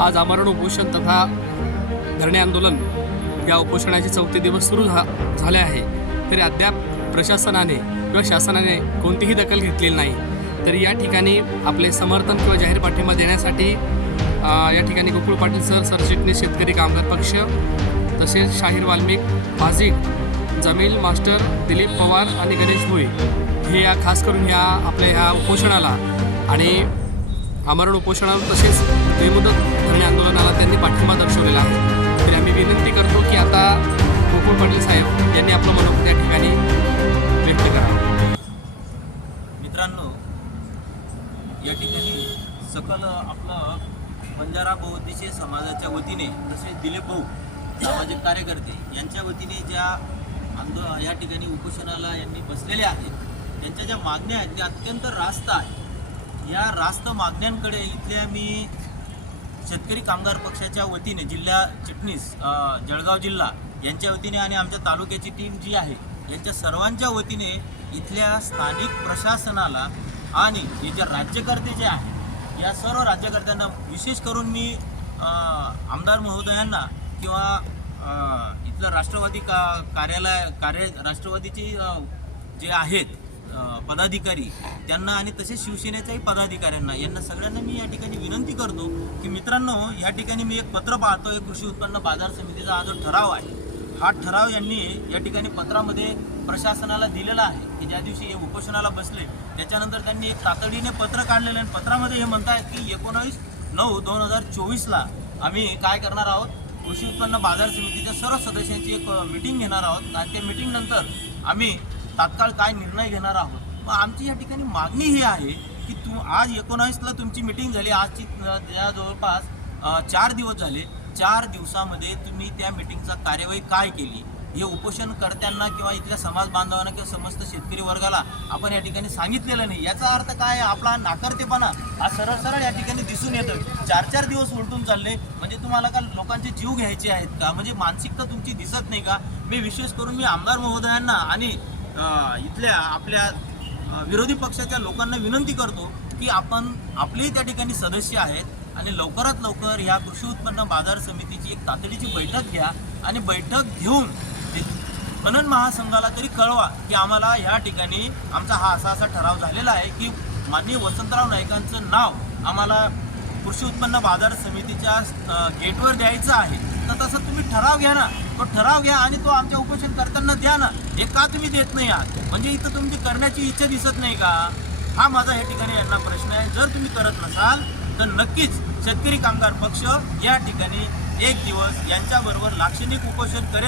आज आमरण उपोषण तथा धरणे आंदोलन या उपोषणाचे 4थे दिवस सुरू झाले आहे, तरी अद्याप प्रशासनाने किंवा शासनाने कोणतीही दखल घेतलेली नाही। तरी या ठिकाणी आपले समर्थन किंवा जाहीर पाठिंबा देण्यासाठी या ठिकाणी गोकुळ पाटील सर, सरचिटणीस शेतकरी कामगार पक्ष, तसेच शाहीर वाल्मिक, फाजिक, जमील मास्टर, दिलीप पवार आणि गणेश भोई हे या खास करून आपल्या ह्या उपोषणाला आणि आमरण उपोषणाला तसेच बेमुदत धरणे आंदोलनाला त्यांनी पाठिंबा दर्शवलेला आहे। तरी आम्ही विनंती करतो की आता गोकुळ पाटील साहेब यांनी आपलं मनोगत या ठिकाणी व्यक्त करावं। मित्रांनो, या ठिकाणी सकल आपलं बंजारा बहुउद्देशीय समाजाच्या वतीने तसेच दिलीप भाऊ सामाजिक कार्यकर्ते यांच्या वतीने ज्या या ठिकाणी उपोषणाला यांनी बसलेले आहेत, त्यांच्या ज्या मागण्या आहेत त्या अत्यंत रास्त आहेत। या रास्त मागण्यांकडे इथल्या मी शेतकरी कामगार पक्षाच्या वतीने जिल्हा चिटणीस जळगाव जिल्हा यांच्या वतीने आणि आमच्या तालुक्याची टीम जी आहे यांच्या सर्वांच्या वतीने इथल्या स्थानिक प्रशासनाला आणि हे जे राज्यकर्ते जे आहेत या सर्व राज्यकर्त्यांना, विशेष करून मी आमदार महोदयांना किंवा इथलं राष्ट्रवादी राष्ट्रवादीचे जे आहेत पदाधिकारी त्यांना आणि तसेच शिवसेनेच्याही पदाधिकाऱ्यांना यांना सगळ्यांना मी या ठिकाणी विनंती करतो की मित्रांनो, या ठिकाणी मी एक पत्र पाहतो, एक कृषी उत्पन्न बाजार समितीचा हा जो ठराव आहे, हा ठराव यांनी या ठिकाणी पत्रामध्ये प्रशासनाला दिलेला आहे की ज्या दिवशी हे उपोषणाला बसले त्याच्यानंतर त्यांनी एक तातडीने पत्र काढलेलं आहे। पत्रामध्ये हे म्हणत आहेत की 19/9/2024ला आम्ही काय करणार आहोत, कृषी उत्पन्न बाजार समितीच्या सर्व सदस्यांची एक मीटिंग घेणार आहोत आणि त्या मीटिंगनंतर आम्ही तात्काळ काय निर्णय घेणार आहोत। मग आमची या ठिकाणी मागणी ही आहे की आज 19ला तुमची मीटिंग झाली, आजची या जवळपास 4 दिवस झाले, 4 दिवसामध्ये तुम्ही त्या मीटिंगचा कार्यवाही काय केली हे उपोषणकर्त्यांना किंवा इथल्या समाज बांधवांना किंवा समस्त शेतकरी वर्गाला आपण या ठिकाणी सांगितलेलं नाही। याचा अर्थ काय, आपला नाकर्तेपणा हा सरळ सरळ या ठिकाणी दिसून येतो। 4-4 दिवस उलटून चालले म्हणजे तुम्हाला का लोकांचे जीव घ्यायचे आहेत का, म्हणजे मानसिकता तुमची दिसत नाही का? मी विशेष करून मी आमदार महोदयांना आणि इथल्या आपल्या विरोधी पक्षाच्या लोकांना विनंती करतो की आपण आपलेही त्या ठिकाणी सदस्य आहेत आणि लवकरात लवकर ह्या कृषी उत्पन्न बाजार समितीची एक तातडीची बैठक घ्या आणि बैठक घेऊन पणन महासंघाला तरी कळवा की आम्हाला ह्या ठिकाणी आमचा हा असा ठराव झालेला आहे की माननीय वसंतराव नाईकांचं नाव आम्हाला कृषी उत्पन्न बाजार समितीच्या गेटवर द्यायचं आहे। तर तसं तुम्ही ठराव घ्या ना, तो ठराव घ्या आणि तो आमच्या उपोषणकर्त्यांना द्या ना। हे का तुम्ही देत नाही आहात, म्हणजे इथं तुमची करण्याची इच्छा दिसत नाही का? हा माझा या ठिकाणी यांना प्रश्न आहे। जर तुम्ही करत नसाल तर नक्कीच शेतकरी कामगार पक्ष या ठिकाणी एक दिवस यांच्याबरोबर लाक्षणिक उपोषण करेल।